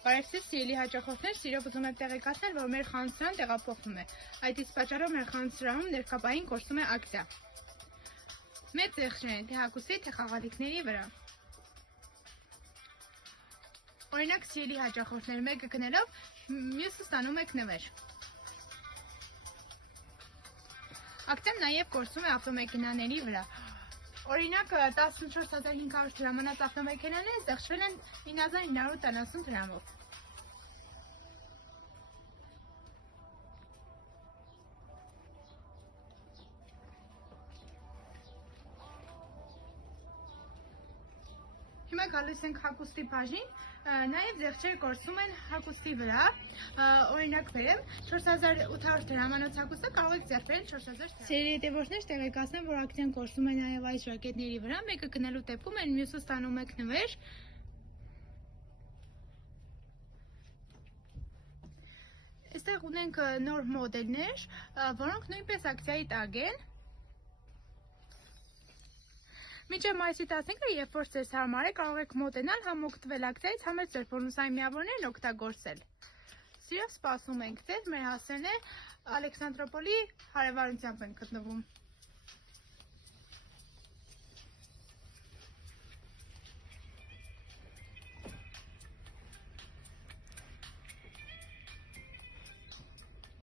Բարև ձեզ սիրելի հաճախորդներ, սիրով ուզում եմ տեղեկացնել, որ մեր խանութսրահն տեղափոխվում է։ Այդ իսկ պատճառով մեր խանութսրահում ներկապային կորսում է ակցիա։ Մեծ եղջյուր են թե հագուստի, թե խաղալիքների վրա։ Օրինակ սիրելի հաճախորդներ, մեկը գնելով, մյուսը ստանում եք նվեր։ Ակցիան նաև կորսում է ավտոմեքենաների վրա։ Օրինակ 14500 դրամանած ավտոմեքենաները զեղչվել են 9970 դրամով։ Հիմա գալիս ենք հագուստի բաժին, նաև զեղչերը կորսում են հագուստի վրա, օրինակ բերեմ 4800 դրամանոց հագուստը կարող եք ձեռք բերել 4000 դրամ։ Սիրելի հետևորդներ, տեղեկացնեմ, որ ակցիան կորսում է նաև այս ժակետների վրա, մեկը գնելու դեպքում են մյուսը ստանում եք նվեր։ Այստեղ ունենք նոր մոդելներ, որոնք նույնպես ակցիայի տակ են։ Մինչև մայիսի 15-ը, երբ որ ձեզ հարմար է, կարող եք մոտենալ, համ օգտվել ակցիայից, համ էլ ձեր բոնուսային միավորներն օգտագործել։ Սիրով սպասում ենք ձեզ, մեր հասցեները Ալեքսանդրոպոլի հարևանությամբ են գտնվում։